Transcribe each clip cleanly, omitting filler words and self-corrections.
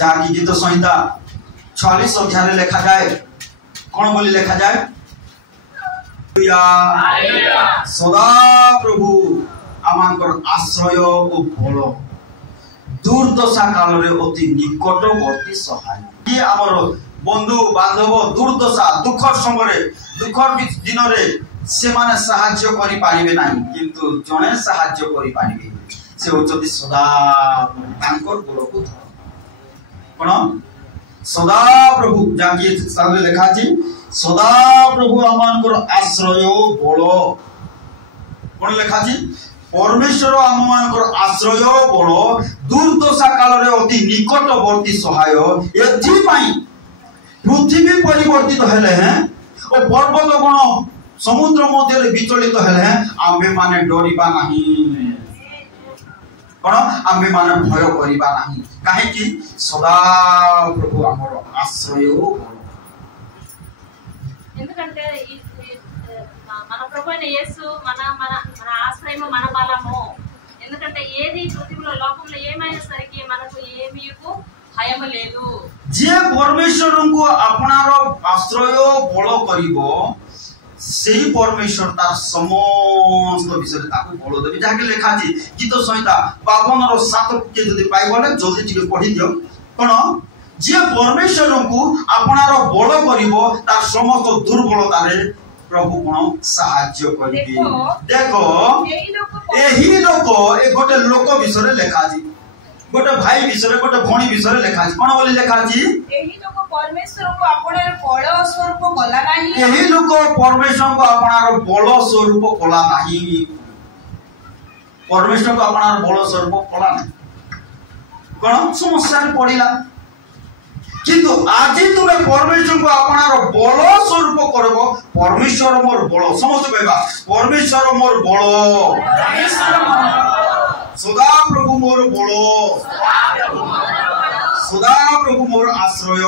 जहाँकि गीत संहिता 46 अध्याय लिखा जाए कौन बोली लिखा जाए सदा प्रभु आमांकर आश्रय और बल दुर्दशा काल रे अति निकटवर्ती सहाय ये आमर बंधु बांधव दुर्दशा दुखर समय दुखर दिन रे से माने सहाय्य करि पारिबे नाही किंतु जने सहाय्य करि पारिबे से होचति सदा तांकर गोलको कोन सदा प्रभु जाकी सामने लिखा अछि सदा प्रभु आमानकर आश्रय बल कोन लिखा अछि परमेश्वर आमानकर आश्रय बल दुर्दशा काल रे अति निकटवर्ती सहाय एथि पई पृथ्वी परिवर्तित हेले हैं और पर्वत गण समुद्र मध्य विचलित हेले हैं आम्बे माने डरिबा नहीं कोन आम्बे माने भय करिबा नहीं काहे कि सदा प्रभु हमर आश्रय ఎందుకంటే మన ప్రభువైన యేసు మన మన మన ఆశ్రయము మన బలము ఎందుకంటే ఏది పృథివిలో లోకంలో ఏమైనా సరికి మనకు ఏమీకు భయం లేదు जे परमेश्वर को अपनार आश्रय बल करिवो सेही परमेश्वर तार समस्त विषय ताको बल देबे जाके लिखा अछि गीत संहिता 52 और 7 के जदी पाइबले जल्दी टिके पढि दियो कोन जे परमेश्वर को अपनार बल करिवो तार समस्त दुर्बलता रे प्रभु कोन सहाय्य करिबे देखो एही लोक ए गोटे लोक विषय लिखा अछि गोटे भाई विषय गोटे भणी विषय लिखा अछि कोन बोली लिखा अछि एही लोक परमेश्वर को अपनार बल स्वरूप कला नाही एही लोक परमेश्वर को अपनार बल स्वरूप कला नाही परमेश्वर को अपनार बल स्वरूप कला नाही कोन समस्या रे पडिला किंतु आज तुमे परमेश्वर को अपनार बल स्वरूप करबो परमेश्वर मोर बल समस्त कहबा परमेश्वर मोर बल सदा प्रभु मोर बल सदा प्रभु मोर आश्रय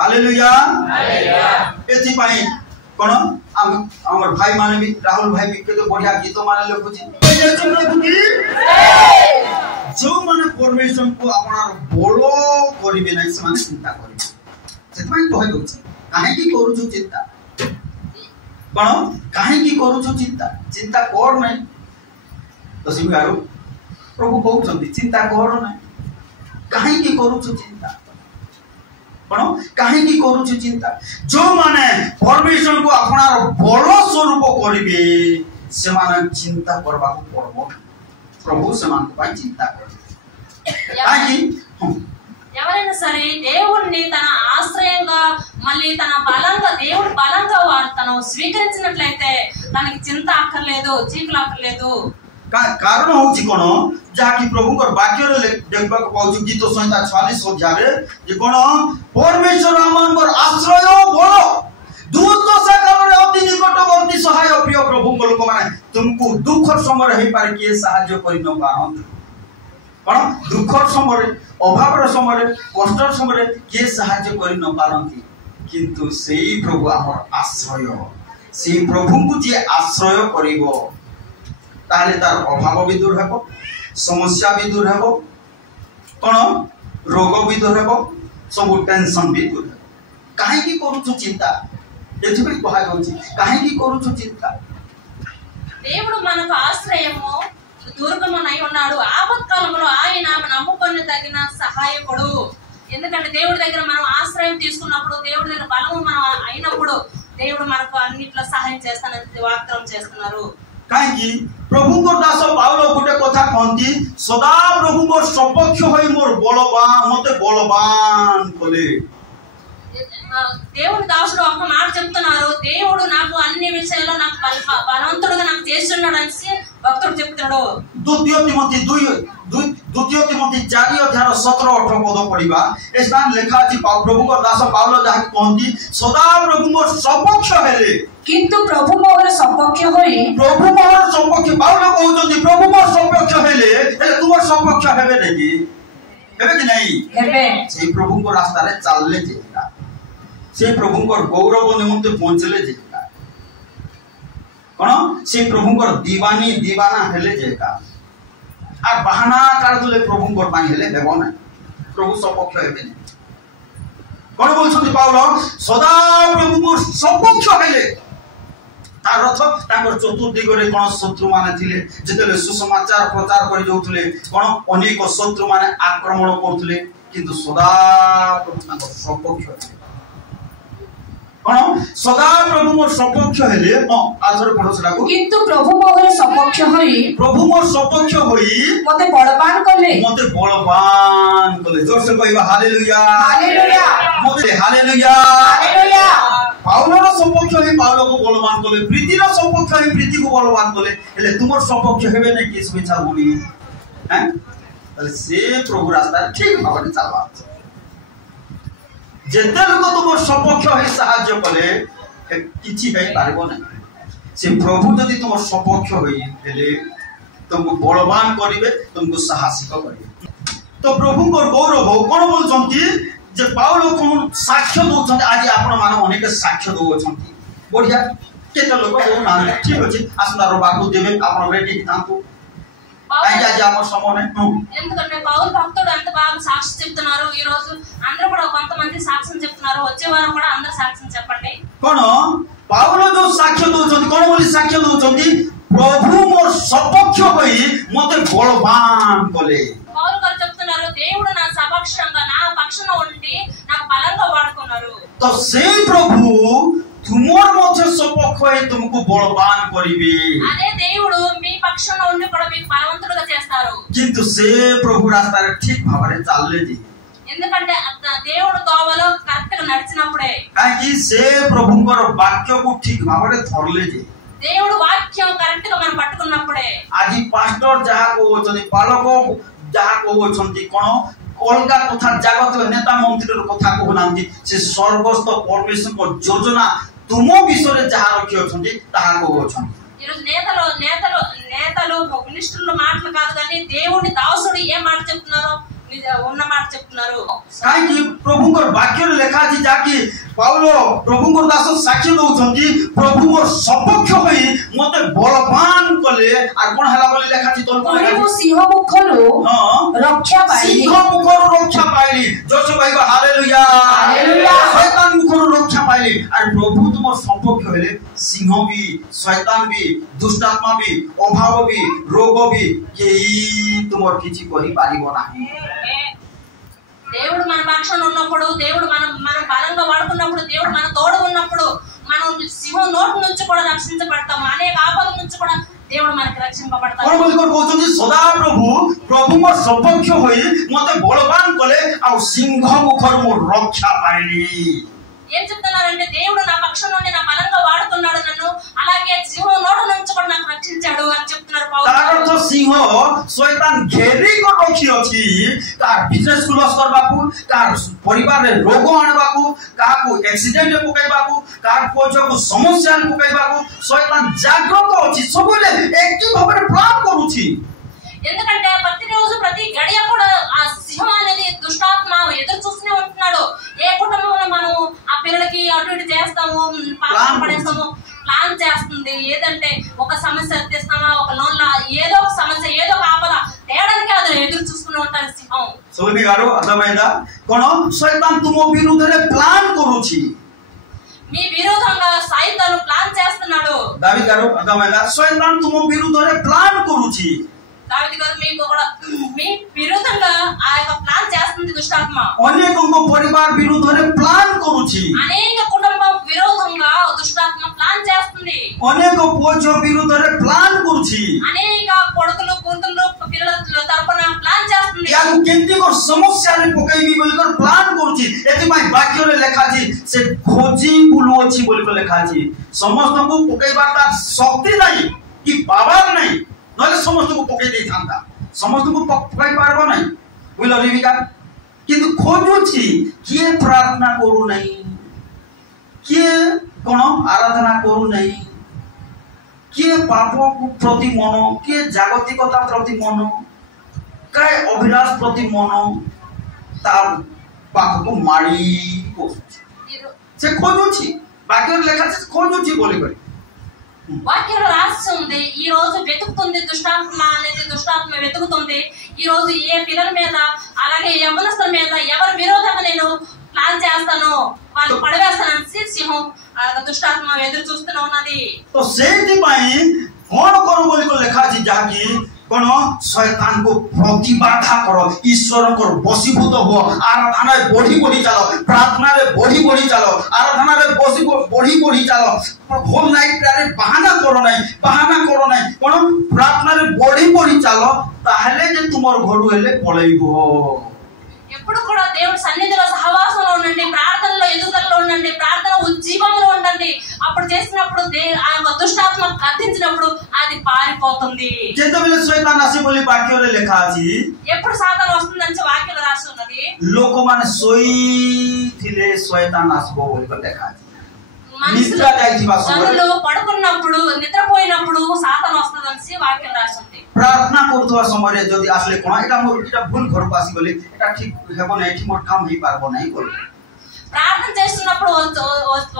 हालेलुया एथि पई कोन हमर भाई माने भी राहुल भाई भी केतो बढ़िया गीत माने लिखुची जो माने परमेश्वर को अपनार बल करिबे नै से माने चिंता करिबे सेत पई कहै दोछि काहे की करू छु चिंता कोन काहे की करू छु चिंता चिंता कर नै तो सिंगारो प्रभु कहउछन्ती चिंता कर नै काहे की करू छु चिंता कोन काहे की करू छु चिंता जो माने परमेश्वर को अपनार बल स्वरूप करिबे से माने चिंता करबा को पड़बो प्रभु समान पई चिंता कर काहे ఎవరైనా సరే దేవుణ్ణి తన ఆశ్రయంగా మళ్ళీ తన బలంగా దేవుడు బలంగా తను స్వీకరించినట్లయితే తనకి చింత అక్కర్లేదు చీకులు అక్కర్లేదు कारण होची कोन जाकी प्रभु को वाक्य रे देखबा को पाउछु गीत संहिता 46 अध्याय रे जे कोन परमेश्वर आमानकर आश्रय बल दुर्दशा काल रे अति निकटवर्ती सहाय प्रिय प्रभु को लोक माने तुमको दुख समय हे पारे के सहाय्य करि न पारन कोन दुख समय अभाव रे समय कष्ट समय के सहाय्य करि न पारंती किंतु सेही प्रभु हमर आश्रय सेही प्रभु को जे आश्रय करिवो ताले तार अभाव भी दूर हेबो समस्या भी दूर हेबो कोन रोग भी दूर हेबो सब टेंशन भी दूर हेबो काहे की करू छु चिंता एथि पे कहै होछि काहे की करू छु चिंता దేవుడు మనకు ఆశ్రయము దుర్గమునై ఉన్నాడు ఆపత్కాలంలో ఆయన నమ్ముకొని తగిన సహాయకుడు ఎందుకంటే దేవుడి దగ్గర మనం ఆశ్రయం తీసుకున్నప్పుడు దేవుడి దగ్గర బలము మనం అయినప్పుడు దేవుడు మనకు అన్నిట్లో సహాయం చేస్తానని వాగ్దానం చేస్తున్నారు काहे प्रभु को दास पाउलो गोटे कथा कहंती सदा प्रभु को सपक्ष होई मोर बलवान मते बलवान कले దేవుడు దాసుడు ఒక మాట చెప్తున్నారు దేవుడు నాకు అన్ని విషయాల్లో నాకు బలవంతుడుగా నాకు చేస్తున్నాడు అని భక్తుడు చెప్తాడు द्वितीय तिमोथी 4 अध्याय 17-18 पद पढ़िबा ए स्थान लिखा अछि प्रभु को दास पाउलो जहा कहंती सदा प्रभु मोर सपक्ष हेले किंतु प्रभु मोर सपक्ष होई प्रभु मोर सपक्ष पाउलो कहउछन्ती प्रभु मोर सपक्ष हेले तुमर सपक्ष हेबे नेकी हेबे कि नहीं हेबे से प्रभु को रास्ता रे चलले जेता से प्रभु को गौरव निमंते पहुंचले जेता कोन से प्रभु को दीवानी दीवाना हेले जेता আর বাহানা কাঢ়িদেলে প্রভুঙ্কর পাই হেলে হেব না, প্রভু সপক্ষ হেবে না। কোন বলছেন পাউল সদা প্রভুঙ্কর সপক্ষ হেলে, তার অর্থ তাঙ্কর চতুর্দিগরে কোন শত্রু মানে থিলে, যেতেলে সুসমাচার প্রচার করে যাউথিলে কোন অনেক শত্রু মানে আক্রমণ করুলে, কিন্তু সদা প্রভু তাঙ্কর সপক্ষ হেলে। কোন সদা প্রভুঙ্কর সপক্ষ হেলে আজর পড়ো সেটাকু, কিন্তু প্রভু মোর সপক্ষ হই, প্রভু মোর সপক্ষ হই মতে বলবান কলে, মতে বলবান কলে। জোরসে কইবা হালেলুয়া, হালেলুয়া, মতে হালেলুয়া, হালেলুয়া। পাউলর সপক্ষ হই পাউলকু বলবান কলে, প্রীতির সপক্ষ হই প্রীতিকু বলবান কলে, হেলে তোমার সপক্ষ হেবে না কি শুভেচ্ছা বলি? হ্যাঁ, তাহলে সে প্রভু রাস্তা ঠিক ভাবে চালবা। যেতে লোক তোমার সপক্ষ হয়ে সাহায্য কলে কিছু হয়ে পারব না। সে প্রভু যদি তোমার সপক্ষ হয়ে হেলে তোমাকে বলবান করিবে, তোমাকে সাহসিক করিবে। তো প্রভুঙ্কর গৌরব কোন বলছেন যে পাউল কোন সাক্ষ্য দৌঁছেন, আজ আপন মানে অনেক সাক্ষ্য দৌঁছেন, বঢ়িয়া কেতে লোক দৌঁনা, ঠিক আছে আসুন আর বাকু দেবে আপনার রেডি থাকু। আজ আমার সময় ఎందుకంటే పౌలు భక్తుడు అంత బాగా సాక్షి చెప్తున్నారు. ఈ రోజు అందరూ కూడా కొంతమంది సాక్ష్యం చెప్తున్నారు. వచ్చే వారం కూడా అందరూ సాక్ష్యం చెప్పండి. কোন পাউল যে সাক্ষ্য দৌঁছেন, কোন বলি সাক্ষ্য দৌঁছেন, প্রভু মোর সপক্ষ হই মতে বলবান কলে। పౌలు గారు చెప్తున్నారు, దేవుడు నా సపక్షంగా నా పక్షాన ఉండి నాకు బలంగా వాడుకున్నారు। তো সেই প্রভু তোমার মধ্যে সপক্ষ হয়ে তোমাকে বলবান করিবে, అదే దేవుడు మీ పక్షాన ఉండి కూడా మీకు బలవంతుడుగా చేస్తారు। কিন্তু সে প্রভু রাস্তায় ঠিক ভাবে চাললে যে, ఎందుకంటే దేవుడు తోవలో కరెక్ట్ గా నడిచినప్పుడే, কাইকি সে প্রভুঙ্কর বাক্যকু ঠিক ভাবে ধরলে যে, దేవుడు వాక్యం కరెక్ట్ గా మనం పట్టుకున్నప్పుడే। আজি পাস্টর যাহা কହୁଛନ୍ତି, পালক যাহা কହୁଛନ୍ତି, কোন অলগা কথা জাগত নেতা মন্ত্রীর কথা কহুনাନ୍ତି, সে সর্বস্ত পরমেশ্বরଙ୍କ যোজনা তুম বিষয়ে যাহা রখি অଛନ୍ତି তাহা কହୁଛନ୍ତି। ఈరోజు నేతలు మినిస్టర్ల మాటలు కాదు కానీ దేవుని దాసుడు ఏ మాట చెప్తున్నారో ఉన్న మాట చెప్తున్నారు। কাইকি প্রভুঙ্কর বাক্যরে লেখা আছে, যাকি পাউল প্রভুঙ্কর দাস সাক্ষী দৌଛନ୍ତି, প্রভু মোর সপক্ষ হই মতে বলবান কলে। আর কোন হেলা বলি লেখা আছে, তোর ମୁଁ ସିଂହ ମୁଖରୁ ରକ୍ଷା ପାଇଲି, সিংহ মুখর রক্ষা পাইলি। জোসে কইবা হালেলুয়া, হালেলুয়া। শয়তান মুখর রক্ষা পাইলি। আর প্রভু তোমার সপক্ষ হলে সিংহ বি, শয়তান বি, দুষ্টাত্মা বি, অভাব বি, রোগ বি কেই তোমার কিছু করি পারিব না। దేవుడు మన పక్షాన ఉన్నప్పుడు, దేవుడు మనం బలంగా వాడుకున్నప్పుడు, దేవుడు మన తోడు ఉన్నప్పుడు మనం సింహం నోటి నుంచి కూడా రక్షించబడతాము, అనేక ఆపదల నుంచి కూడా దేవుడు మనకి రక్షింపబడతాడు। সদা প্রভু মোর সপক্ষ হই মতে বলবান কলে, আর সিংহ মুখর মোর রক্ষা পাইলি। ఏం చెప్తున్నారంటే దేవుడు నా పక్షం నుండి నా బలంగా వాడుతున్నాడు నన్ను, అలాగే సింహం నోటి నుంచి కూడా నాకు రక్షించాడు అని చెప్తున్నారు పౌలు। তার অর্থ সিংহ শয়তান ঘেরি কো রখি অছি, কার বিজনেস কু লস করবাকু, কার পরিবারে রোগ আনবাকু, কাকু অ্যাক্সিডেন্ট পকাইবাকু, কার পজকু সমস্যা পকাইবাকু শয়তান জাগ্রত অছি, সবলে একটি ভাবে প্ল্যান করুছি। ఎందుకంటే ప్రతిరోజు ప్రతి గడియ కూడా ఆ సింహం అనేది దుష్టాత్మ ఎదురు చూస్తూనే ఉంటున్నాడు। ఏ కుటుంబంలో మనం ఆ పిల్లలకి అటు ఇటు చేస్తాము, పాపం పడేస్తాము, ప్లాన్ చేస్తుంది ఏదంటే ఒక సమస్య తెస్తామా, ఒక లోన్ ఏదో ఒక సమస్య, ఏదో ఒక ఆపద తేడానికి అది ఎదురు చూస్తూనే ఉంటారు సింహం। సులభి గారు అర్థమైందా? কোন শয়তান তুম বিরুদ্ধে প্ল্যান করুছি, మీ విరోధంగా సైతాను ప్లాన్ చేస్తున్నాడు। দাবিদ గారు అర్థమైందా? শয়তান তুম বিরুদ্ধে প্ল্যান করুছি। దావీదు గారు మీకు కూడా మీ విరోధంగా ఆ యొక్క ప్లాన్ చేస్తుంది దుష్టాత్మ। অনেকঙ্ক পরিবার বিরুদ্ধে প্ল্যান করুছি, అనేక కుటుంబం విరోధంగా దుష్టాత్మ ప్లాన్ చేస్తుంది। অনেক পোজ বিরুদ্ধে প্ল্যান করুছি, అనేక కొడుకులు కూతుళ్ళు పిల్లల తరపున ప్లాన్ చేస్తుంది। ইয়াকু কেন্দ্রিক সমস্যারে পকাইবি বলিকর প্ল্যান করুছি। এতিমাই বাক্যরে লেখা আছে, সে খোঁজি বুলু ଅଛି বলিকর লেখা আছে। সমস্তଙ୍କୁ পকাইবার তার শক্তি নাই কি পাওয়ার নাই, নইলে সমস্তଙ୍କୁ পকাই দেই থান্তা, সমস্তଙ୍କୁ পকাই পারবো নাই, বুঝল রিবিকা? কিন্তু খোঁজুছি কিয়ে প্রার্থনা করু নাই, কিয়ে কোন আরাধনা করু নাই, কিয়ে পাপ প্রতি মন, কিয়ে জাগতিকতা প্রতি মন, কায় অভিলাষ প্রতি মন, তার পাপକୁ মারি করুছি। সে খোঁজুছি, বাক্যের লেখা আছে খোঁজুছি বলি করে। వాక్యంలో రాసి ఉంది, ఈ రోజు వెతుకుతుంది దుష్టాత్మ అనేది, దుష్టాత్మ వెతుకుతుంది ఈ రోజు ఏ పిల్లల మీద అలాగే యవ్వనస్తుల మీద ఎవరి విరోధంగా నేను ప్లాన్ చేస్తాను, వాళ్ళు పడవేస్తానని సింహం దుష్టాత్మ ఎదురు చూస్తూనే ఉన్నది. तो ସେଇଥିପାଇଁ କଣ କର ବୋଲି ଲେଖା ଅଛି, ଯାହାକି कौन शैतान को प्रतिबाधा करो, ईश्वर को बसीभूत हो, आराधना रे बढ़ी बढ़ी चलो, प्रार्थना रे बढ़ी बढ़ी चलो, आराधना रे बढ़ी बढ़ी चलो, होल नाइट रे बहाना करो नहीं कौन प्रार्थना रे बढ़ी बढ़ी चलो, ताहले जे तुमर घर हेले पळैबो। ఎప్పుడు కూడా దేవుడి సన్నిధిలో సహవాసంలో ఉండండి, ప్రార్థనలో ఎదుగుదలలో ఉండండి, ప్రార్థన ఉజ్జీవంలో ఉండండి. అప్పుడు చేసినప్పుడు ఆ దుష్టాత్మ కత్తించినప్పుడు అది పారిపోతుంది. ଯେତେବେଳେ ଶୈତାନ ଆସେ ବୋଲି ବାକ୍ୟରେ ଲେଖା ଅଛି, ఎప్పుడు సాతాను వస్తుందని వాక్యంలో రాసి ఉన్నది, ଲୋକମାନେ ଶୋଇଥିଲେ ଶୈତାନ ଆସିବ ବୋଲି ଲେଖା ଅଛି। నిద్ర ଯାଇଥିବା ସମୟରେ పడుకున్నప్పుడు నిద్రపోయినప్పుడు సాతాను వస్తుందని వాక్యం రాసి ఉంది। प्रार्थना କରୁଥିବା ସମୟରେ ଯଦି ଆସିଲେ କଣ ଏଟା ମୋର ଏଟା ଭୁଲ ଘରକୁ ଆସି ଗଲି, ଏଟା ଠିକ ହେବ ନାହିଁ, ଏଠି ମୋର କାମ ହେଇ ପାରବ ନାହିଁ ବୋଲି ప్రార్థన చేస్తున్నప్పుడు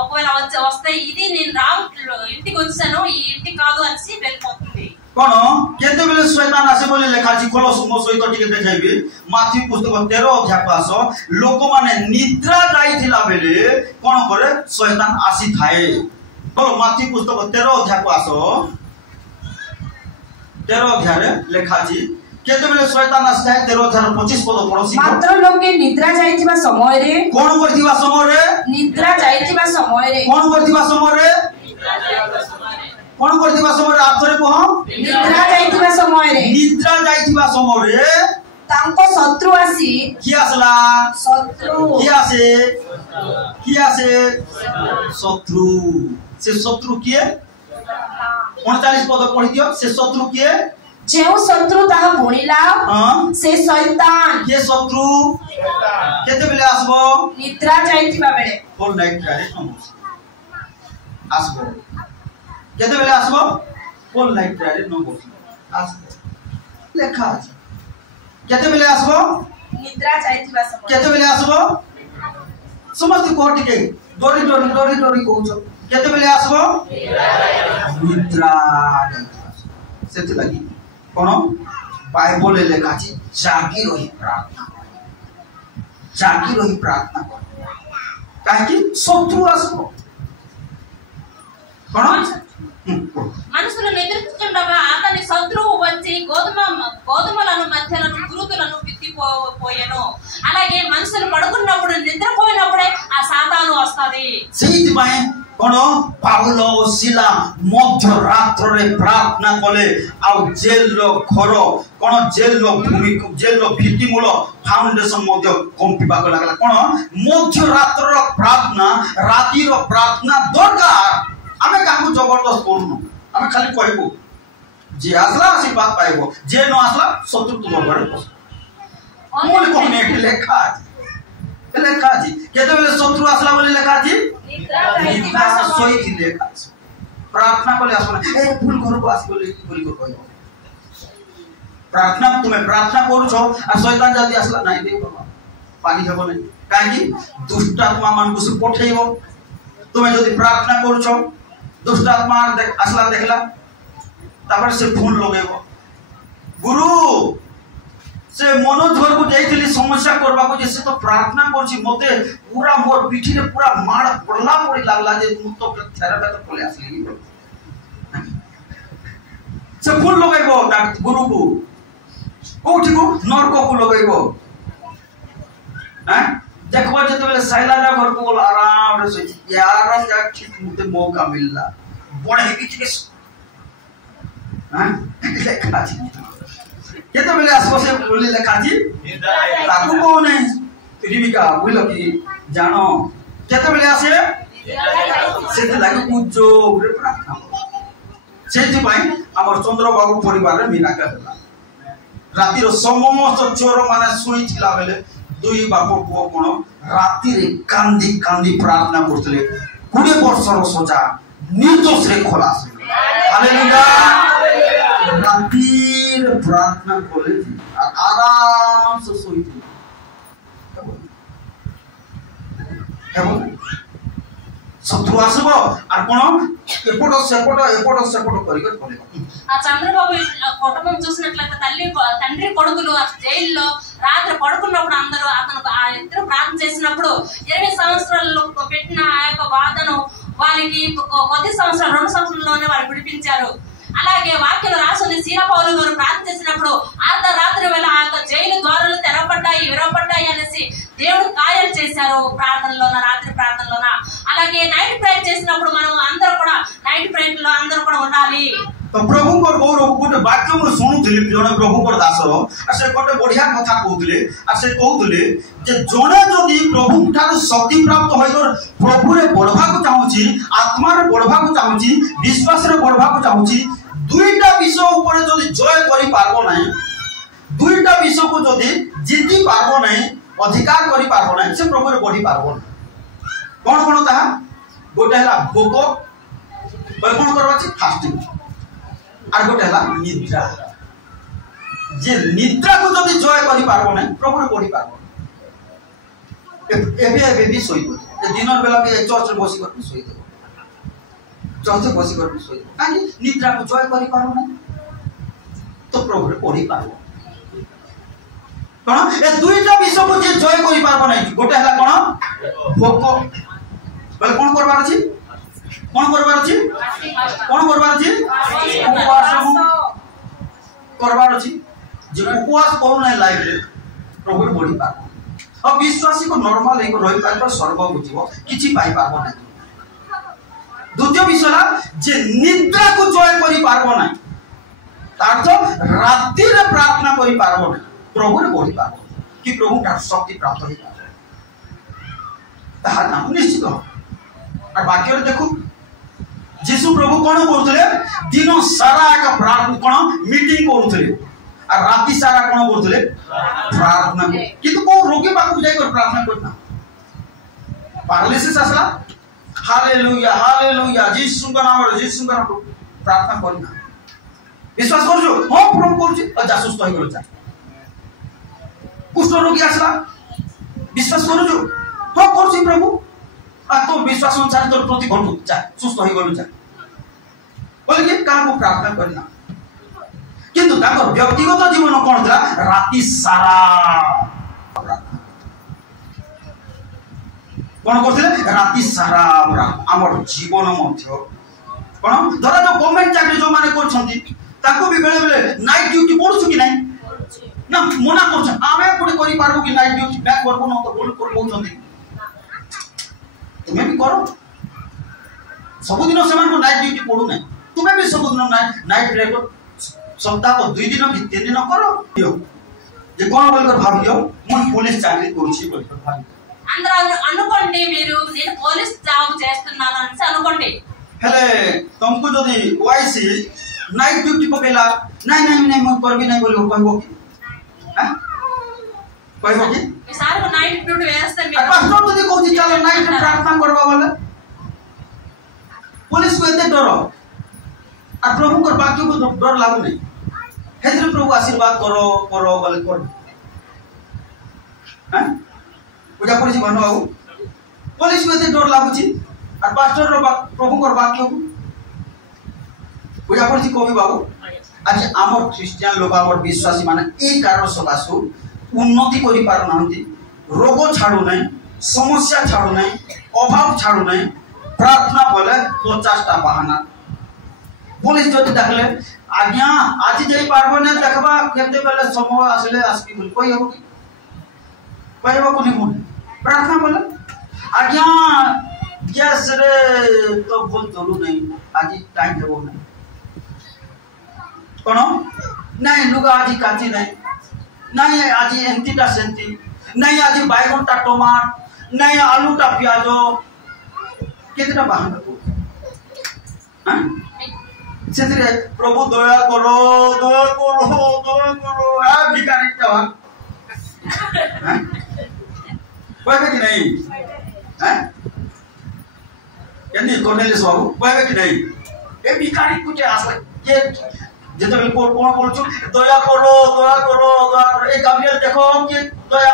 ఒకవేళ వస్తే ఇది నేను ఇంటికి వచ్చాను, ఈ ఇంటి కాదు అని వెళ్ళిపోతుంది। कौन केतेबेले शैतान आसे बोली लेखा अछि, खोलसुम सहित टिके देखाइबे माथी पुस्तक 13 अध्याय पास लोक माने निद्रा जाइथिला बेले कोन करे शैतान आसी थाए। बोल माथी पुस्तक 13 अध्याय पास 13 अध्याय रे लेखा अछि, केतेबेले शैतान आसी थाए 13 अध्याय 25 पद पढोसी। मात्र लोके निद्रा जाइथिबा समय रे कोन करथिबा समय रे निद्रा जाइथिबा समय रे कोन करथिबा समय रे कोन करथिबा समय रे आप थरे कह निद्रा जाइथिबा समय रे निद्रा जाइथिबा समय रे तांको शत्रु आसी की आसला शत्रु की आसे शत्रु से शत्रु किए 39 पद पढ़ी दियो। से शत्रु किए जेउ शत्रु ताहा बुणिला से शैतान के शत्रु केते बेले आसबो निद्रा जाइथिबा बेले फुल नाइट रे आसबो केते बेले आसबो फुल नाइट रे आसबो लेखा अछि। केते बेले आसबो निद्रा जाइथिबा समय केते बेले आसबो समस्त कोटी के डोरी कहउछ केते बेले आसबो निद्रा सेते लागि कोन बाइबल लेखा अछि जागी रही प्रार्थना कर काहे कि शत्रु आसबो कोन మనుషులు నిద్రించుచుండగా అతని శత్రువు వచ్చి గోధుమలను మధ్యలను గురుతులను విత్తిపోయెను। అలాగే మనుషులు పడుకున్నప్పుడు నిద్రపోయినప్పుడే ఆ సాతాను వస్తది। ସେଇଥିପାଇଁ कोन पाउल और सिला मध्य रात्र रे प्रार्थना कले आ जेल रो घर कोन जेल रो भूमि जेल रो भित्तिमूल फाउंडेशन मध्य कंपिबा को लागला। कोन मध्य रात्र रो प्रार्थना राति रो प्रार्थना दरकार। आमे काकू जबरदस्त करूनु, आमे खाली कहबो जे आसला आशीर्वाद पाइबो, जे न आसला शत्रु तुम घरे पस मोल कोने लेखा अछि केते बेले शत्रु आसला बोली लेखा अछि निद्रा सोई थी लेखा प्रार्थना कोले आसना ए फूल घर को आसी बोली को कहबो प्रार्थना तुम्हें प्रार्थना करू छो आ शैतान जदी आसला नाही दे बाबा पानी हेबो नहीं काहे कि दुष्ट आत्मा मन को से पठेइबो। तुम्हें जदी प्रार्थना करू छो दुष्ट आत्मा आसला देखला तापर से फोन लगेबो गुरु से मनोज घर को जाइथिली समस्या करबा को जे से तो प्रार्थना करछि मते पूरा मोर पीठी रे पूरा माड़ पड़ला पड़ी लागला जे मु तो थेरापी तो पले आसली से फोन लगेबो गुरु को कोठी को नरक को लगेबो हैं देखबो जे तबे साइला ना घर को बोल आराम रे सोची यार या ठीक मुते मौका मिलला बड़े की के हैं देखा छी केते बेले आसबो से बोली लेखा छी ताकू कोन है रिविका बुझलो कि जानो केते बेले आसे सेते लागि पूजो रे प्रार्थना सेति पई हमर चंद्र बाबू परिवार रे मिराकल होला। राति रो समस्त चोर माने सुई थिला बेले दुई बापो को कोन राति रे कांदी कांदी प्रार्थना करथले 20 वर्ष रो सजा निर्दोष रे खलास। हालेलुया राति रे प्रार्थना करे आराम से सोई थी शत्रु आसबो आर कोन एपट सेपट करिक बोले ఆ చంద్రబాబు కుటుంబం చూసినట్లయితే తండ్రి కొడుకులు జైల్లో రాత్రి పడుకున్నప్పుడు అందరూ అతను ఆ ఇద్దరు ప్రార్థన చేసినప్పుడు 20 సంవత్సరాలు పెట్టిన ఆ యొక్క బాధను వాళ్ళకి కొద్ది సంవత్సరాలు 2 సంవత్సరాల్లోనే వాళ్ళు విడిపించారు. అలాగే వాక్యం రాసుంది సీరా పౌలు గారు ప్రార్థన చేసినప్పుడు రాత్రి వేళ ఆ యొక్క జైలు ద్వారాలు తెరవబడ్డాయి విరవబడ్డాయి అనేసి దేవుడు కార్యాలు చేశారు ప్రార్థనలోన రాత్రి ప్రార్థనలోన. అలాగే నైట్ ప్రేయర్ చేసినప్పుడు మనం అందరూ కూడా నైట్ ప్రేయర్ లో అందరూ కూడా ఉండాలి. तो प्रभु को गोटे वाक्य मु सुनुथिली जने प्रभु को दास आ से गोटे बढ़िया कथा कहउथिले आ से कहउथिले जे जने जदी प्रभु ठार शक्ति प्राप्त होइगर प्रभु रे बढ़वा को चाहूची आत्मा रे बढ़वा को चाहूची विश्वास रे बढ़वा को चाहूची दुईटा विषय ऊपर जदी जय करि पारबो नाही दुईटा विषय को जदी जीति पारबो नाही अधिकार करि पारबो नाही से प्रभु रे बढ़ी पारबो कोन कोन ता गोटे हला भोक कोन करबा छी फास्टिंग আর গোটে হলা নিদ্রা যে নিদ্রাକୁ যদি জয় করি পারবো না প্রভুরে পড়ি পারবো এবে বি শোইব দিনের বেলা বি চর্চে বসি করবি শোই দেব চর্চে বসি করবি শোই দেব কারণ নিদ্রাକୁ জয় করি পারবো না তো প্রভুরে পড়ি পারবো কোন এ দুইটা বিষয়କୁ যে জয় করি পারবো না গোটে হলা কোন ভোক বলে কোন করবার আছে কোন করবার আছে কোন করবার আছে উপবাস করবার আছে যে উপবাস করু নাই লাইফ রে প্রভু বডি পা আর বিশ্বাসী को नॉर्मल एक रही पार पर सर्व बुझिबो किछि पाई पाबो नै द्वितीय विषय जे निद्रा को जय करि पारबो नै तार तो रात्रि रे प्रार्थना करि पारबो नै प्रभु रे बडि पाबो कि प्रभु का शक्ति प्राप्त होई ताहा नाम निश्चित और वाक्य रे देखो जीशु प्रभु कौन करुले दिन सारा एक प्रार्थना कौन मीटिंग करुले और राति सारा कौन करुले प्रार्थना किंतु को रोगी पाखु जाई कर प्रार्थना करना पैरालिसिस आसला हालेलुया जीसु का नाम प्रार्थना करना विश्वास करजो हां प्रभु करछि और जा सुस्त होई गेलो जा कुष्ठ रोगी आसला विश्वास करजो हां करछि प्रभु आ तो विश्वास अनुसार तो प्रति घंटू जा सुस्त होई गलु जा बोले कि का को प्रार्थना करना किंतु ताको व्यक्तिगत जीवन कोन थला राति सारा कोन करथिले राति सारा हमर जीवन मध्य कोन धरा जो गवर्नमेंट चाकरी जो माने करछंती ताको भी बेले बेले नाइट ड्यूटी पड़छु कि नहीं ना मना करछ आमे पुडी करि पारबो कि नाइट ड्यूटी बैक करबो न तो बोल कर कहउछंती तुम्हें भी करो सबुदिन से नाइट ड्यूटी पड़ू ना तुम्हें भी सबुदिन नाइट रेको सप्ताह को 2 दिन कि 3 दिन करो ये कौन बोलकर भाबियो मैं पुलिस चाकरी करूची बोलकर भाबी అందరూ అనుకోండి మీరు నేను పోలీస్ జాబ్ చేస్తున్నాను అని అనుకోండి हेले तुमको जदी वाईसी नाइट ड्यूटी पकेला नहीं मैं करबी नहीं बोली कहबो कि हैं कहबो कि ఈసారి నైట్ డ్యూటీ వేస్తే మీరు पास्टर जदी कहछि चलो नाइट प्रार्थना करबा बोले पुलिस को एते डर और प्रभु को वाक्य को डर लागू नहीं हेतु प्रभु आशीर्वाद करो करो बोले कर हैं पूजा करछि भनो बाबू पुलिस को एते डर लागू छी और पास्टर रो प्रभु को वाक्य को पूजा करछि कोबी बाबू आज हमर क्रिश्चियन लोग हमर विश्वासी माने ए कारण सकासु उन्नति करि पार नांती रोग छाड़ू नहीं समस्या छाड़ू नहीं अभाव छाड़ू नहीं प्रार्थना बोले 50 टा बहाना पुलिस जति देखले आज्ञा आज जाई पारबो ने देखबा केते बेले समय आसले आसबी बोल कोई हो कि कहबो कोनी मन प्रार्थना बोले आज्ञा गैस रे तो बोल चलू नहीं आज टाइम देबो नहीं कोन नहीं लुगा आज काची नहीं आज एंटीटा सेंटी नहीं आज बैगनटा टमाट नहीं आलूटा प्याजो केतेटा बहाना को हां सेतरे प्रभु दया करो आ भिखारीटा हां कहबे कि नहीं हैं यानी कॉर्नेलियस बाबू कहबे कि नहीं ए भिखारी कुटे आसे के जेते बेल कोन बोलछु दया करो ए गाब्रिएल देखो के दया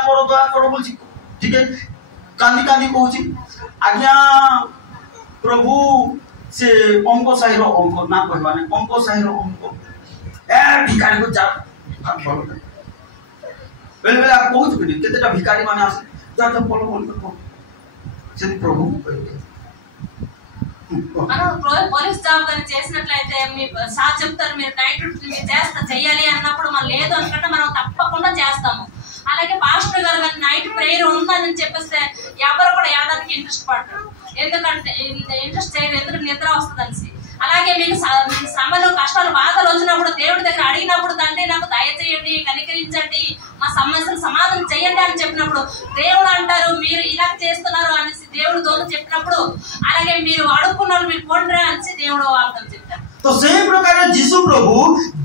करो बोलछि ठीक है कांदी कहूछि आज्ञा प्रभु से अंक साहिर अंक ना कहवाने अंक साहिर अंक ए भिखारी को जा बेले बेले आप कहू कि केतेटा भिखारी माने आसे जा जा बोल बोल को से प्रभु మనం పోలీస్ జాబ్ కానీ చేసినట్లయితే మీ సార్ చెప్తారు మీరు నైట్ మీరు చెయ్యాలి అన్నప్పుడు మనం లేదు అనుకుంటే మనం తప్పకుండా చేస్తాము. అలాగే పాస్టర్ గారు కానీ నైట్ ప్రేయర్ ఉందని చెప్పేస్తే ఎవరు కూడా ఏదానికి ఇంట్రెస్ట్ పడతారు, ఎందుకంటే ఇంట్రెస్ట్ చేయరు, ఎందుకంటే నిద్ర వస్తుంది. అలాగే మీకు శ్రమలు కష్టాలు బాధలు వచ్చినప్పుడు దేవుడి దగ్గర అడిగినప్పుడు తండ్రి నాకు దయచేయండి, కనికరించండి, మా సమస్యలు సమాధానం చేయండి అని చెప్పినప్పుడు దేవుడు అంటారు మీరు ఇలా చేస్తున్నారు అనేసి దేవుడు దోలు చెప్పినప్పుడు అలాగే మీరు అడుక్కున్నారు మీరు కొండ్రా అనేసి దేవుడు వాగ్దానం చెప్తారు. तो सेही प्रकार जीशु प्रभु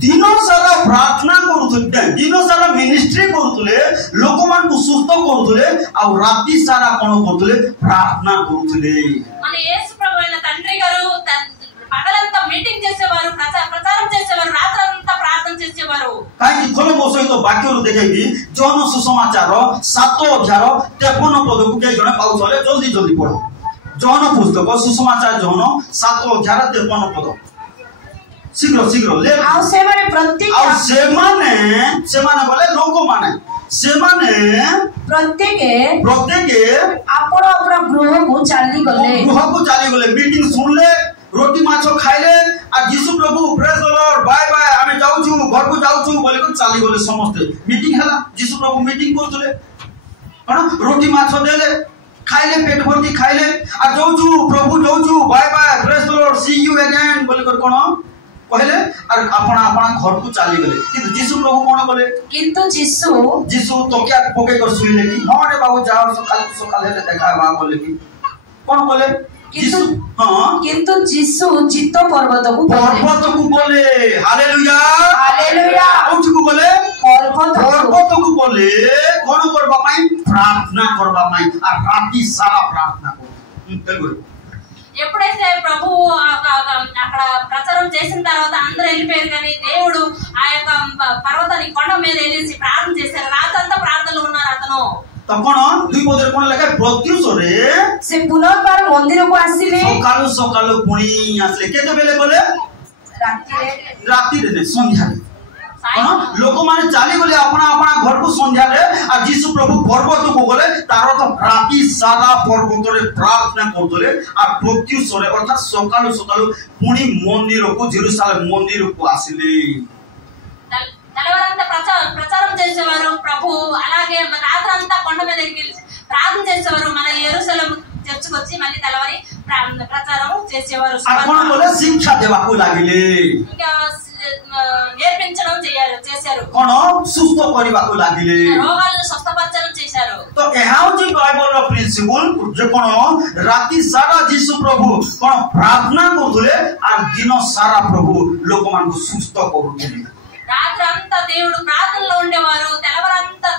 दिन सारा प्रार्थना करुले, दिन सारा मिनिस्ट्री करुले, लोक मान को सुस्थ करुले, आ राति सारा कोन करुले प्रार्थना करुले. మన యేసు ప్రభువైన తండ్రి గారు పగలంతా మీటింగ్ చేసేవారు, ప్రచారం చేసేవారు, రాత్రంతా ప్రార్థన చేసేవారు. काई खोलो मो सहित वाक्य देखेबी जौन सुसमाचार 7 अध्याय 53 पद को के जने पाउछले जल्दी जल्दी पढो. जौन पुस्तक सुसमाचार जौन 7 अध्याय 53 पद शीघ्र शीघ्र ले ଆଉ ସେମାନେ ପ୍ରତ୍ୟେକ ଆଉ ସେମାନେ बोले लोक माने ସେମାନେ ପ୍ରତ୍ୟେକ ଆପଣ ଆପଣ ଗୃହକୁ ଚାଲି ଗଲେ मीटिंग सुनले, रोटी माछ खाइले, आ यीशु प्रभु praise the lord bye bye आमे जाउछु घर को जाउछु बोले को चाली गले. समस्त मीटिंग हला, यीशु प्रभु मीटिंग करथले कोन रोटी माछ देले खाइले, पेट भर्ती खाइले, आ जाउछु प्रभु जाउछु bye bye praise the lord see you again बोले को कोन कहले और अपना अपना घर को चाली गले. किंतु यीशु प्रभु कोन बोले किंतु यीशु तो क्या पके कर सुइले कि हां रे बाबू जाओ सकाल हेले देखा बा बोले कि कोन बोले किंतु यीशु जित पर्वत को बोले हालेलुया हालेलुया उठ को बोले पर्वत को बोले कोन करबा पाई प्रार्थना करबा पाई आ राति सारा प्रार्थना कर. ఎప్పుడైతే ప్రభు అక్కడ ప్రచారం చేసిన తర్వాత అందరూ వెళ్ళిపోయారు, కానీ దేవుడు ఆ యొక్క పర్వతాన్ని కొండ మీద వెళ్ళేసి ప్రార్థన చేశారు. రాత్రంతా ప్రార్థనలో ఉన్నారు అతను. तखन दुई पदर कोन लगे प्रत्युषरे से पुनर्बार मंदिर को आसीले सकाळु पुणी आसले केते बेले बोले राति रे संध्या लोक माने चाली गले अपना अपना घर को संध्या रे आ यीशु प्रभु पर्वत को गले तार तो राति सारा पर्वत रे प्रार्थना करतले आ प्रत्युषरे अर्थात सकाळु पुणी मंदिर को जेरूसलेम मंदिर को आसीले. తెల్లవారంతా ప్రచారం చేసేవారు ప్రభు. అలాగే రాత్రంతా కొండ మీద ప్రార్థన చేసేవారు. మన యెరూషలేము చర్చికి వచ్చి మళ్ళీ తెల్లవారి ప్రచారం చేసేవారు. शिक्षा देवाको लागिले ఇంకా నేర్పించడం చేశారు. कोन सुस्थ करबाको लागिले రోగాలను స్వస్థపరచడం చేశారు. तो एहाउ जी बाइबल रो प्रिंसिपल जे कोन राति सारा यीशु प्रभु कोन प्रार्थना करथले आ दिन सारा प्रभु लोक मान को सुस्थ करूथले. రాత్రంతా దేవుడు ప్రార్థనలో ఉండేవారు, తెల్లవారంతా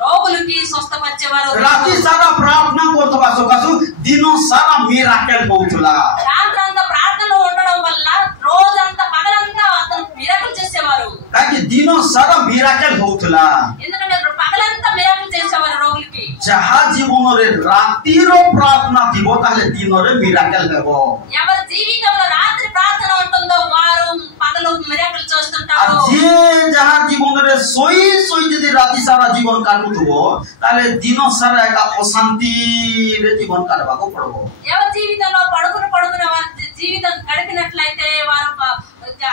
రోగులకి స్వస్థపరిచేవారు. రాత్రి సారా ప్రార్థన करतबा सकासु दिन सारा मिराकल होउथला. రాత్రంతా ప్రార్థనలో ఉండడం వల్ల రోజంతా పగలంతా అతను మిరాకిల్ చేసేవారు. ताकि दिन सारा मिराकल होउथला. ఎందుకంటే పగలంతా మిరాకిల్ చేసేవారు రోగులకి. जहा जीवन रे राति रो प्रार्थना दिबो ताले दिन रे मिराकल हेबो. ఎవరి జీవితంలో రాత్రి ప్రార్థన ఉంటుందో వారు పగలు మిరాకిల్ చేస్తుంటారు. जे जहा जीवन रे सोई जदी राति सारा जीवन काटुथबो ताले दिन सारा एक अशांति रे जीवन काटबा को पड़बो. ఎవరి జీవితంలో పడుకున వారి జీవితం గడిపినట్లయితే వారు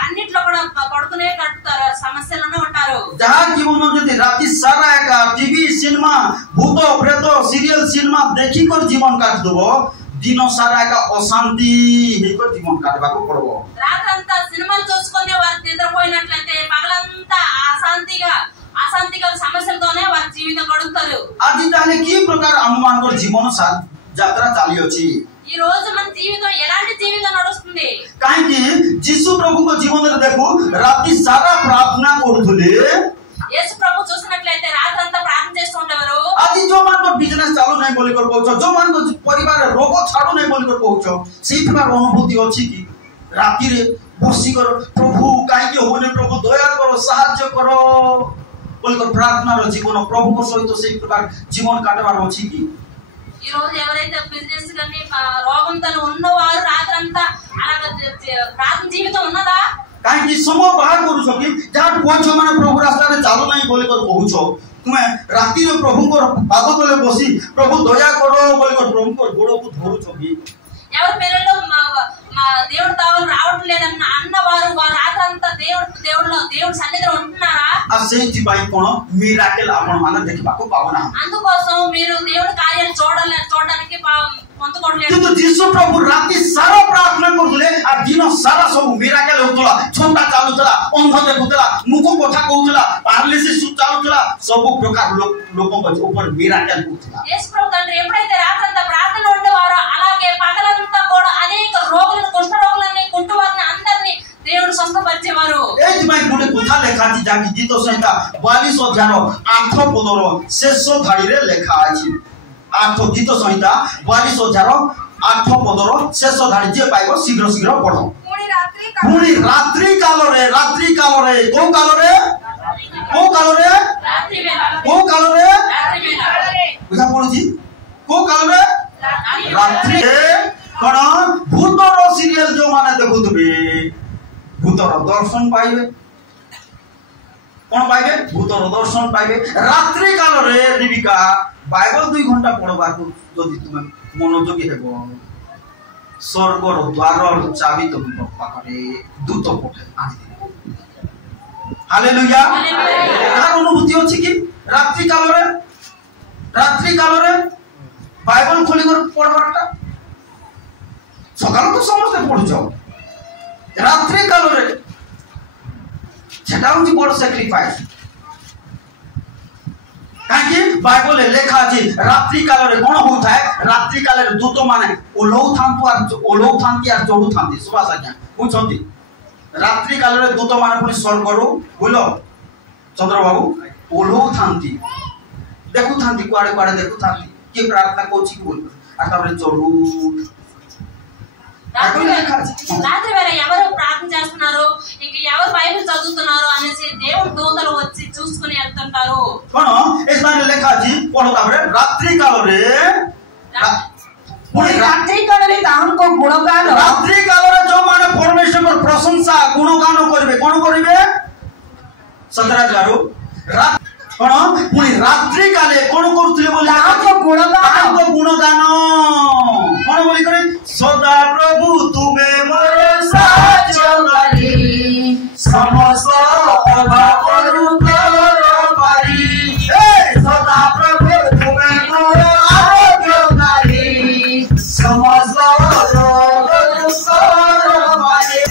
అన్నిట్లో కూడా పడుకునే కట్టుతారు, సమస్యలను ఉంటారు. जहा जीवन जदी राति सारा एक टीवी सिनेमा भूत प्रेत सीरियल सिनेमा देखि कर जीवन काटदबो दिन सारा एक अशांति हेकर जीवन काटबा को पड़बो. రాత్రంతా సినిమాలు చూసుకొని వారు నిద్రపోయినట్లయితే పగలంతా అశాంతిగా సమస్యలతోనే వారి జీవితం గడుపుతారు. आज ताले की प्रकार अनुमान कर जीवन यात्रा चाली अछि. ఈ రోజు మన జీవితం ఎలాంటి జీవితం నడుస్తుంది? काहे कि यीशु प्रभु को जीवन रे देखो राति सारा प्रार्थना करूथले. యేసు ప్రభు చూసినట్లయితే రాత్రంతా ప్రార్థన చేస్తూ ఉండేవారు. आज जो मान को बिजनेस चालू नहीं बोली कर कहछो, जो मान को परिवार रोग छाड़ू नहीं बोली कर कहछो, सेही प्रकार अनुभूति अछि कि राति रे बसी कर प्रभु काहे के होने प्रभु दया करो सहायता करो बोली कर प्रार्थना रो जीवन प्रभु को सहित सेही प्रकार जीवन काटबार अछि कि ఈ రోజు ఎవరైతే బిజినెస్ కానీ రోగంతో ఉన్నవారు రాత్రంతా అలాగ ప్రార్థన జీవితం ఉన్నదా? कहीं समय बाहर करू कि जहाँ पुआ छो मैंने प्रभु रास्ता चालू नहीं बोल कर कहूछ तुम्हें राति में प्रभु को पाद तले बसी प्रभु दया करो बोल कर प्रभु को गोड़ को धरुछ कि ఎవరి పిల్లలు మా దేవుడు తావు రావట్లేదన్న అన్నవారు వారు రాత్రంతా దేవుడి సన్నిధిలో ఉంటున్నారా? ఆ సేంటి పై కోణ మిరాకిల్ आपण माने देखिबाको पावना అందుకోసం మీరు దేవుడి కార్యాలు చూడడానికి పొందుకోవట్లేదు. କିନ୍ତୁ ଯୀଶୁ ପ୍ରଭୁ ରାତି ସାରା ପ୍ରାର୍ଥନା କରୁଥିଲେ ଆଉ ଦିନ ସାରା ସବୁ ମିରାକେଲ ହଉଥିଲା, ଛୋଟା ଚାଲୁଥିଲା, ଅନ୍ଧ ଦେଖୁଥିଲା, ମୁଖ କଥା କହୁଥିଲା, ପାରାଲିସିସ୍ ଚାଲୁଥିଲା, ସବୁ ପ୍ରକାର ଲୋକଙ୍କ ଉପରେ ମିରାକେଲ ହଉଥିଲା. యేసు ప్రభు తండ్రి ఎప్పుడైతే రాత్రంతా ప్రార్థన ఉండేవారో అలాగే పగలంతా కూడా అనేక రోగులను కుష్ఠ రోగులని కుంటువారిని అందరినీ దేవుడు స్వస్థపరిచేవారు. ଏଇଥିପାଇଁ ଗୋଟେ କଥା ଲେଖା ଅଛି ଯାହାକି ଗୀତ ସଂହିତା 42 ଅଧ୍ୟାୟର 8 ପଦର ଶେଷ ଧାଡ଼ିରେ ଲେଖା ଅଛି. 8 ଗୀତ ସଂହିତା 42 ଅଧ୍ୟାୟର 8 ପଦର ଶେଷ ଧାଡ଼ି ଯିଏ ପାଇବ ଶୀଘ୍ର ଶୀଘ୍ର ପଢ. ପୁଣି ରାତ୍ରି କାଳରେ କୋଉ କାଳରେ ବୁଝା ପଡୁଛି କୋଉ କାଳରେ ରାତ୍ରି କଣ ଭୂତର ସିରିଏଲ ଯୋଉମାନେ ଦେଖୁଥିବେ भूतर दर्शन पाइबे कौन पाइबे भूतर दर्शन पाइबे. रात्रि काल रे रिबिका बाइबल 2 घंटा पढ़वा को जदि तुम मनोयोगी हेबो स्वर्गर द्वार चाबी तुम पाखरे दूत पठे आनि दे. हालेलुया. यार अनुभूति अछि कि रात्रि काल रे बाइबल खोली कर पढ़वाटा सकाल तो समस्त पढ़ुछ रात्रि काल रे सेटा होची बड़ सैक्रिफाइस काहे बाइबल लेखा अछि रात्रि काल रे कोन होता है रात्रि काल रे दूत माने ओलौ थांती आ जोडू थांती सुभाष आज्ञा बुझंती रात्रि काल रे दूत माने पुनी स्वर्ग रो बोलो चंद्र बाबू ओलौ थांती देखु थांती कुआडे देखु थांती के प्रार्थना कोची बोल आ तारे जोडू రాత్రి వేళ ఎవరు ప్రార్థన చేస్తున్నారు ఇంక ఎవరు బైబిల్ చదువుతున్నారు అనేసి దేవుడు దూతలు వచ్చి చూసుకుని వెళ్తుంటారు. कोन एस्ताने लेखा अछि कोन ताबरे रात्रि काल रे ताहनको गुणगान रात्रि काल रे जो माने परमेश्वर प्रशंसा गुणगान करबे कोन करबे 17 गारो कोन पुनी रात्रि काले कोन करथले बोले ताहनको गुणगान कोन बोली करे सदा प्रभु तुमे मोर साचकारी समस्त अभावरु पारी सदा प्रभु तुमे मोर आरोग्यकारी समस्त रोगरु पारी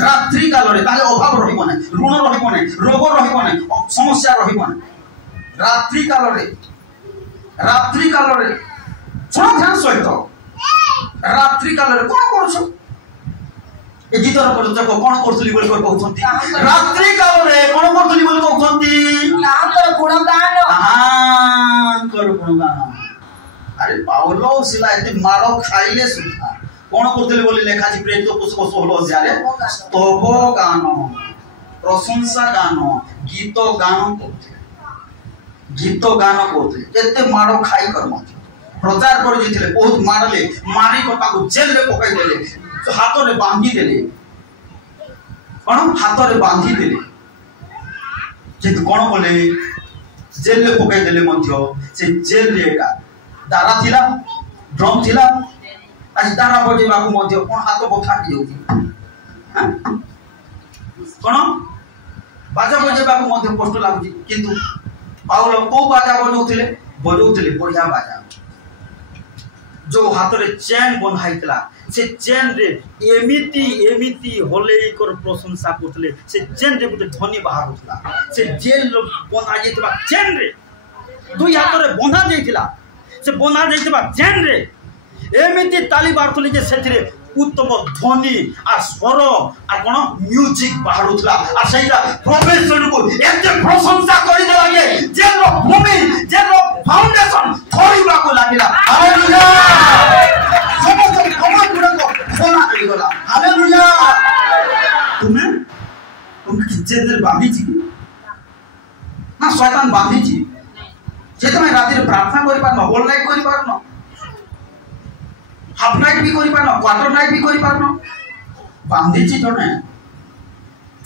रात्रि काल रे ताले अभाव रहिबो नै ऋण रहिबो नै रोग रहिबो नै समस्या रहिबो नै रात्रि काल रे छोड़ ध्यान सहित रात्रि काल रे कोन करछो ए गीतर पर जको कोन करथली बोल कर कहउछंती रात्रि काल रे कोन करथली बोल कहउछंती नामर गुणगान अरे पावलो सिला एते मारो खाइले सुधा कोन करथले बोली लेखा छी प्रेम तो पुष्प 16 हजारे स्तोभ गान प्रशंसा गान गीत गान करथे एते मारो खाई करम प्रचार कर दिथिले बहुत मारले मारी को ताको जेल रे पकाई देले हाथ रे बांधी देले जेतु कोन बोले जेल रे पकाई देले मध्य से जेल रे एका दारा थिला ड्रम थिला आज तारा बजेबाकू मध्य कोन हाथ बथा कि जाउची कोन बाजा बजेबाकू मध्य कष्ट लागुची किंतु पाउल को बाजा बजौथिले बढ़िया बाजा जो हाथ रे चैन बंधाइतला से चैन रे एमिति होले कर प्रशंसा करथले से चैन रे गुटे ध्वनि बाहर होतला से जेल बंधा जाइतबा चैन रे दुई हाथ रे बंधा जाइतला से बंधा जाइतबा चैन रे एमिति ताली बारथले जे सेथिरे उत्तम ध्वनि आ स्वर आ कोन म्यूजिक बाहर होतला आ सेइरा प्रोफेशन को एते प्रशंसा करि दे लागे जेल भूमि जेल फाउंडेशन थोड़ीबा को लागिला हालेलुया समस्त कमांड गुडा को खोला आइ गला हालेलुया तुम किचे देर बांधी छी ना शैतान बांधी छी जे तुम राति रे प्रार्थना करि पारनो होल नाइट करि पारनो हाफ नाइट भी करि पारनो क्वार्टर नाइट भी करि पारनो बांधी छी जने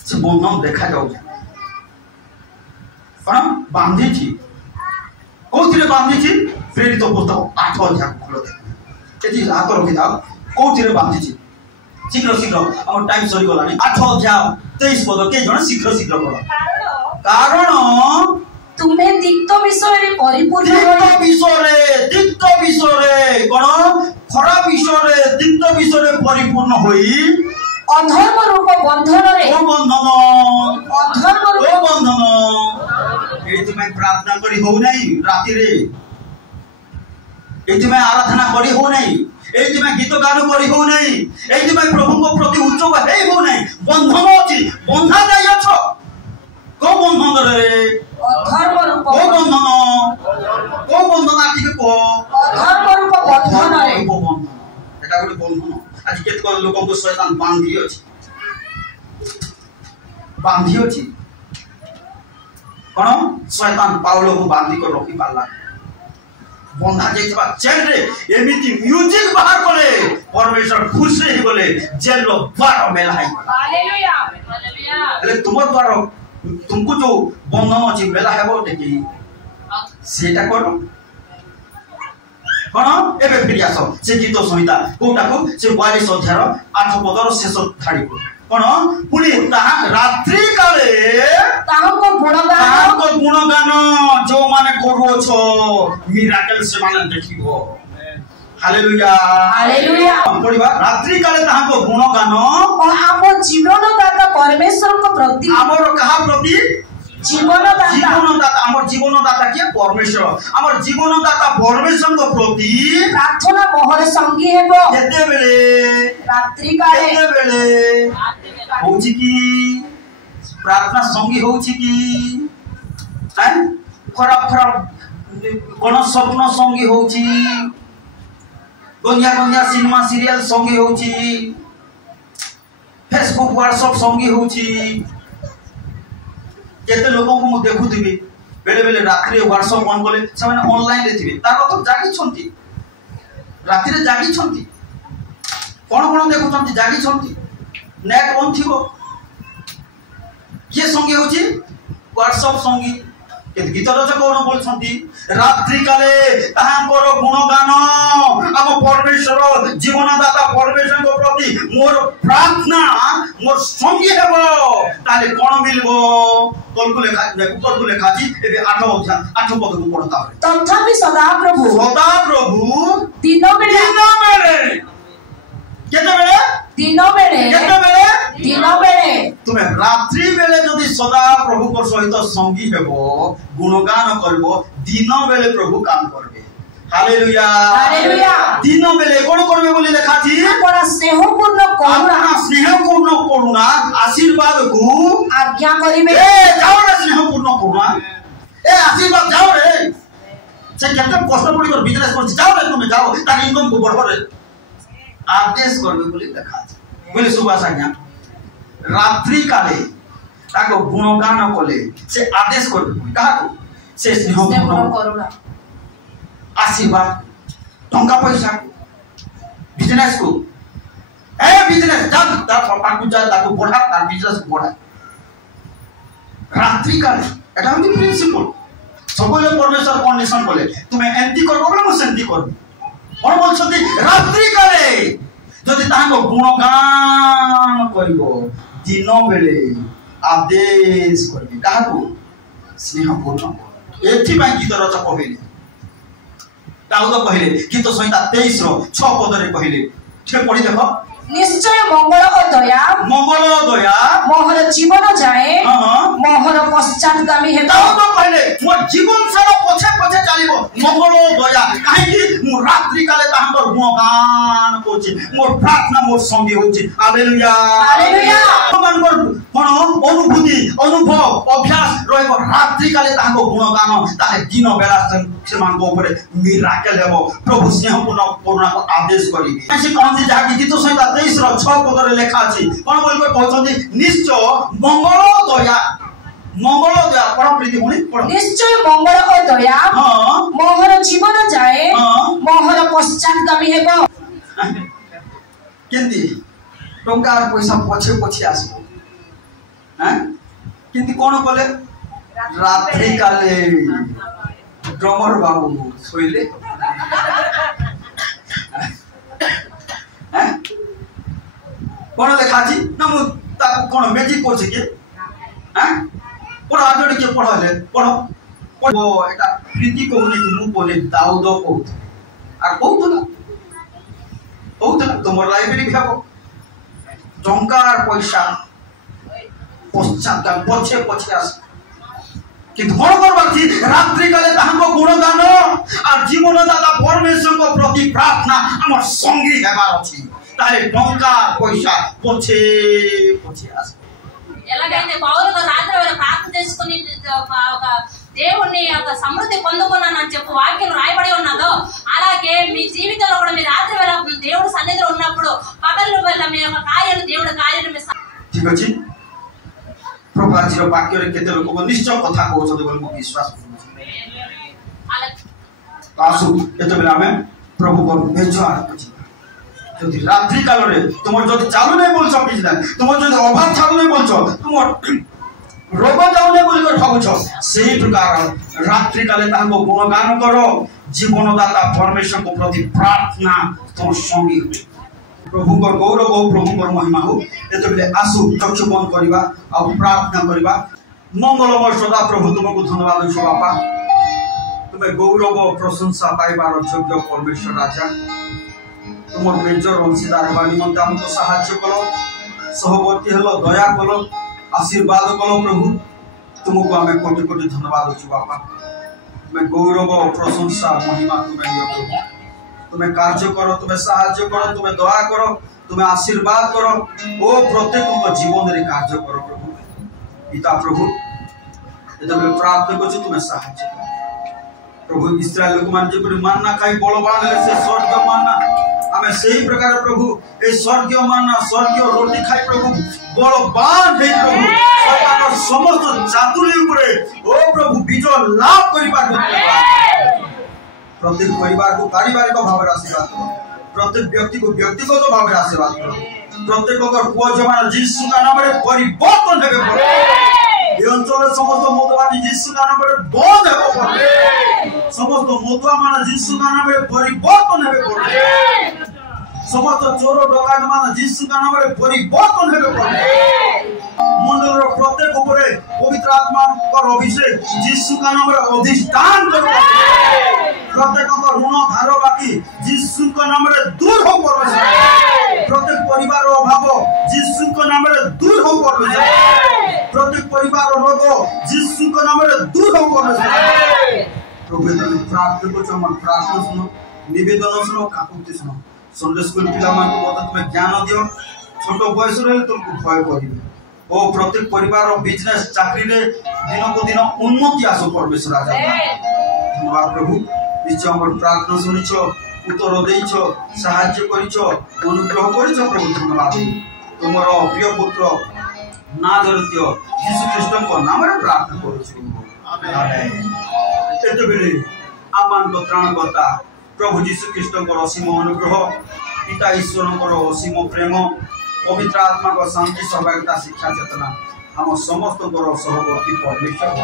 से बंधन देखा जाउ कोन बांधी छी कोथिरे बांधी छी प्रेरित पुस्तक 8 अध्याय खोलो एति हाथ रखि दाओ कोथिरे बांधी छी शीघ्र हम टाइम सरी गलानी 8 अध्याय 23 पद के जण शीघ्र पढ कारण तुम्हें तिक्त विषय रे परिपूर्ण तिक्त विषय कोन खराब विषय तिक्त विषय परिपूर्ण होई अधर्म रूप बंधन रे बंधन एति में प्रार्थना करी हो नहीं राति रे एति में आराधना करी हो नहीं एति में गीत गान करी हो नहीं एति में प्रभु को प्रति उच्च हे हो नहीं बंधन अछि बंधा जाय छ को बंधन रे अधर्म रूप को बंधन आछि को अधर्म रूप बंधन रे एटा गुटे बंधन आज केतक लोक को शैतान बांधी अछि कोन शैतान पाउल को बांधी को रखि पाला बंधा जाइतबा चैन रे एमिति म्यूजिक बाहर कले परमेश्वर खुश रहि गले जेल रो द्वार मेला हाइ हालेलुया ले तुम द्वार तुमको जो बंधन अछि मेला हेबो देखि सेटा करो कोन एबे प्रियास से गीत संहिता कोटा को से 42 अध्याय 8 पदर शेष थाड़ी को कोन पुनी ताहा रात्रि काले ताहा को गुणगान जो माने करू छो मिराकल से माने देखिबो हालेलुया पढिबा रात्रि काले ताहा को गुणगान हम जीवन दाता परमेश्वर को प्रति हमर कहा प्रति जीवन दाता हमर जीवन दाता के परमेश्वर हमर जीवन दाता परमेश्वर को प्रति प्रार्थना मोहर संगी हेबो केते बेले रात्रि काले केते बेले होछि की प्रार्थना संगी होछि की हैं खराब कोन स्वप्न संगी होछि गंदिया सिनेमा सीरियल संगी होछि फेसबुक व्हाट्सएप संगी होछि केते लोगों को मु देखुथिबी बेले बेले रात्रि व्हाट्सएप ऑन कले से माने ऑनलाइन रे थिबे तार तो जागी छंती रात्रि रे जागी छंती कोन देखु छंती जागी छंती नेट ऑन थिबो ये संगी होछि व्हाट्सएप संगी के गीत रचक कोन बोल छंती रात्रि काले ताहांकर गुणगान हम परमेश्वर जीवनदाता परमेश्वर को प्रति मोर प्रार्थना मोर संगी हेबो ताले कोन मिलबो कल को लेखा जी एबे 8 पद को पढता तथापि सदा प्रभु दिन बेले तुम्हें रात्रि बेले जदि सदा प्रभु को सहित संगी हेबो गुणगान करबो दिन बेले प्रभु काम करबे हालेलुया दिन बेले कोन करबे बोली लिखा छी अपना स्नेहपूर्ण करुणा आशीर्वाद को आज्ञा करिवे जाओ रे स्नेहपूर्ण करुणा ए आशीर्वाद जाओ रे से केते कष्ट पड़ी कर बिजनेस कर जाओ रे तुम जाओ तार इनकम को बढ़ो रे आदेश करबे बोली लिखा छी बोले सुभाष आज्ञा रात्रि काले ताको गुणगान कले से आदेश करबे कहा को से स्नेहपूर्ण करुणा आशीर्वाद टंका पैसा बिजनेस को ए बिजनेस जा पाकु जा ताको बढ़ा तार बिजनेस बढ़ा रात्रि काले एटा होती प्रिंसिपल सबले परमेश्वर कंडीशन कले तुमे एंती करबो ना मु सेंती करबो कौन बोलछंती रात्रि काले जदि ताको गुणगान करिवो दिन बेले आदेश करिवो काहको स्नेह पूर्ण एथि पई गीत रचक कहले दाऊद कहले गीत संहिता 23 रो 6 पद रे कहले ठे पढी देखो निश्चय मंगल और दया मोहर जीवन जाए मोहर पश्चातगामी हे दाऊद कहले मोर जीवन सारा पछे पछे चलिबो मंगल दया काहे कि मु रात्रि काले तांकर गुणगान करछि मोर प्रार्थना मोर संगी होछि हालेलुया हालेलुया मानकर कोन अनुभूति अनुभव अभ्यास रहबो रात्रि काले तांको गुणगान ताले दिन बेला से मानको ऊपर मिराकल हेबो प्रभु स्नेह पूर्ण को आदेश करी ऐसे कोन जे जाकी गीत संहिता 23 रो 6 पद रे लिखा अछि कोन बोलबो कहछन्ती निश्चय मंगल दया पर प्रीति होनी पड़ निश्चय मंगल और दया मोहर जीवन जाए मोहर पश्चातगामी हेबो केंदी टंका पैसा पछे पछे आसबो हैं केंदी कोन कले रात्रि काले ड्रमर बाबू सोइले हैं कोन लेखाची न मु ताको कोन मैजिक कोछि के हैं पढ़ो आजोड़ी के पढ़ले पढ़ो वो एटा प्रीति को होने मु बोले दाऊद को आ कहतला तुमर लाइब्रेरी भेबो टंकार पैसा पश्चात पछे पछे आस कि धन करबार थी रात्रि काले तांको गुणगान आ जीवन दाता परमेश्वर को प्रति प्रार्थना हमर संगी हेबार अछि ताले टंकार पैसा पछे पछे आस ఎలాగైతే పౌలు రాత్రి వేళ ప్రార్థన చేసుకుని దేవుణ్ణి యొక్క సమృద్ధి పొందుకున్నానని చెప్పు వాక్యం రాయబడి ఉన్నదో అలాగే మీ జీవితంలో కూడా మీ రాత్రి వేళ దేవుడి సన్నిధిలో ఉన్నప్పుడు పగలు వేళ మీ యొక్క కార్యాలు దేవుడి కార్యాలు ठीक अछि प्रभुजी रो वाक्य रे केते लोक निश्चय कथा कहउछ बोल म विश्वास करू आसु एते बेला में प्रभु को भेजो अछि যদি রাত্রি কালরে তোমার যদি চালু নাই বলছো বিজনেস তোমার যদি অভাব চালু নাই বলছো তোমার রোগ যাও নাই বলি ঠকুছ সেই প্রকার রাত্রি কালে তাহাকে গুণগান করো জীবনদাতা পরমেশ্বর को प्रति प्रार्थना তোমার সঙ্গী প্রভুଙ୍କର গৌরব ও প্রভুଙ୍କର মহিমা हो এতে বেলে আসু চক্ষু বন্ধ করিবা আর প্রার্থনা করিবা মঙ্গলময় সদা প্রভু তোমাকে ধন্যবাদ দেছো বাপা তুমি গৌরব ও প্রশংসা পাইবার যোগ্য পরমেশ্বর রাজা तुमर मेजर अंशीदार हेबा निमंते हमको साहाय्य करो सहवर्ती हलो दया करो आशीर्वाद करो प्रभु तुमको हमें कोटि कोटि धन्यवाद देछु बापा मैं गौरव प्रशंसा महिमा तुम्हें दियो प्रभु तुम्हें कार्य करो तुम्हें साहाय्य करो तुम्हें दया करो तुम्हें आशीर्वाद करो ओ प्रत्येक जीवन रे कार्य करो प्रभु पिता प्रभु एते प्रार्थना करछु तुम्हें साहाय्य प्रभु इस्राएल लोक मान जे मानना खाई बलवान से स्वर्ग मानना हमें सही प्रकार प्रभु ए स्वर्गीय मानना स्वर्गीय रोटी खाई प्रभु बलवान हे प्रभु सरकार समस्त चातुरी ऊपर ओ प्रभु विजय लाभ करिबा प्रत्येक परिवार को पारिवारिक भाव रे आशीर्वाद करो प्रत्येक व्यक्ति को व्यक्तिगत भाव रे आशीर्वाद करो प्रत्येक को पुआ जमाना यीशु का नाम रे परिवर्तन हेबे पड़े ए अंचल समस्त मदवानी यीशु का नाम रे बंद हेबे पड़े समस्त मदुआ मान यीशु का नाम रे परिवर्तन हेबे पड़े समस्त चोर डकायत मान यीशु का नाम रे परिवर्तन हेबे पड़े मंडल रो प्रत्येक ऊपर पवित्र आत्मा का अभिषेक यीशु का नाम रे अधिष्ठान करो प्रत्येक को ऋण धार बाकी यीशु का नाम रे दूर हो पड़े प्रत्येक परिवार रो अभाव यीशु का नाम रे दूर हो पड़े प्रत्येक परिवार रो रोग यीशु का नाम रे दूर हो पड़े प्रभु तुम प्रार्थना को मन प्रार्थना सुनो निवेदन सुनो काकुति सुनो संडे स्कूल पिला मान को तुम्हें ज्ञान दियो छोट बयस रे तुमको भय करिवे ओ प्रत्येक परिवार और बिजनेस चाकरी रे दिन को दिन उन्नति आसो परमेश्वर राजा धन्यवाद प्रभु निश्चय हमर प्रार्थना सुनिछो उत्तर देइछो सहाय्य करिछो अनुग्रह करिछो प्रभु धन्यवाद तुमर प्रिय पुत्र नाजरत्य यीशु ख्रीष्ट को नाम रे प्रार्थना करूछु आमेन एते बेले आमान को त्राणकर्ता प्रभु यीशु ख्रीष्ट को असीम अनुग्रह पिता ईश्वर को असीम प्रेम पवित्र आत्मा को शांति सहभागिता शिक्षा चेतना हम समस्त सहवर्ती परमेश्वर।